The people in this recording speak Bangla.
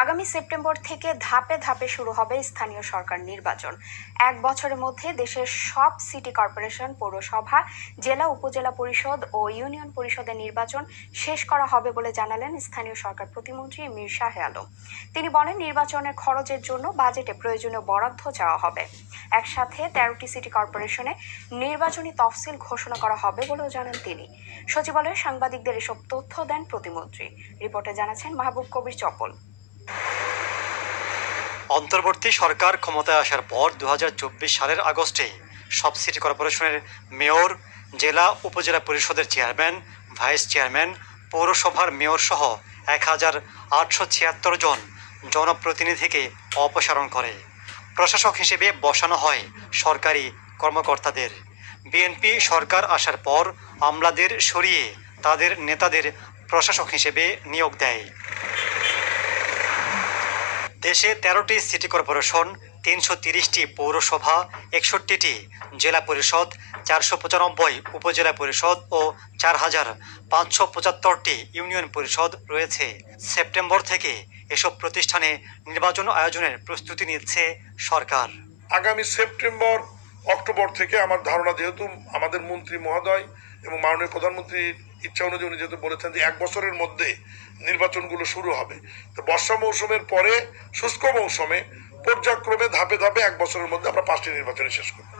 আগামী সেপ্টেম্বর থেকে ধাপে ধাপে শুরু হবে স্থানীয় সরকার নির্বাচন। এক বছরের মধ্যে দেশের সব সিটি কর্পোরেশন, পৌরসভা, জেলা, উপজেলা পরিষদ ও ইউনিয়ন পরিষদের নির্বাচন শেষ করা হবে বলে জানালেন স্থানীয় সরকার প্রতিমন্ত্রী মীর শাহে আলম। তিনি বলেন, নির্বাচনের খরচের জন্য বাজেটে প্রয়োজনীয় বরাদ্দ চাওয়া হবে। একসাথে 13টি সিটি কর্পোরেশনে নির্বাচনী তফসিল ঘোষণা করা হবে বলেও জানান তিনি। সচিবালয়ে সাংবাদিকদের এসব তথ্য দেন প্রতিমন্ত্রী। রিপোর্টে জানাচ্ছেন মাহবুব কবির চপল। অন্তর্বর্তী সরকার ক্ষমতায় আসার পর 2024 সালের আগস্টে সব সিটি কর্পোরেশনের মেয়র, জেলা উপজেলা পরিষদের চেয়ারম্যান, ভাইস চেয়ারম্যান, পৌরসভার মেয়র সহ 1876 জন জনপ্রতিনিধিকে অপসারণ করে প্রশাসক হিসেবে বসানো হয় সরকারি কর্মকর্তাদের। বিএনপি সরকার আসার পর আমলাদের সরিয়ে তাদের নেতাদের প্রশাসক হিসেবে নিয়োগ দেয়। দেশে 13টি সিটি কর্পোরেশন, 330টি পৌরসভা, 61টি জেলা পরিষদ, 495 উপজেলা পরিষদ ও 4575টি ইউনিয়ন পরিষদ রয়েছে। সেপ্টেম্বর থেকে এসব প্রতিষ্ঠানে নির্বাচন আয়োজনের প্রস্তুতি নিচ্ছে সরকার। আগামী সেপ্টেম্বর অক্টোবর থেকে আমার ধারণা, যেহেতু আমাদের মন্ত্রী মহোদয় এবং মাননীয় প্রধানমন্ত্রীর ইচ্ছা অনুযায়ী উনি যেহেতু বলেছেন যে 1 বছরের মধ্যে নির্বাচনগুলো শুরু হবে, তো বর্ষা মৌসুমের পরে শুষ্ক মৌসুমে পর্যায়ক্রমে ধাপে ধাপে 1 বছরের মধ্যে আমরা 5টি নির্বাচন শেষ করব।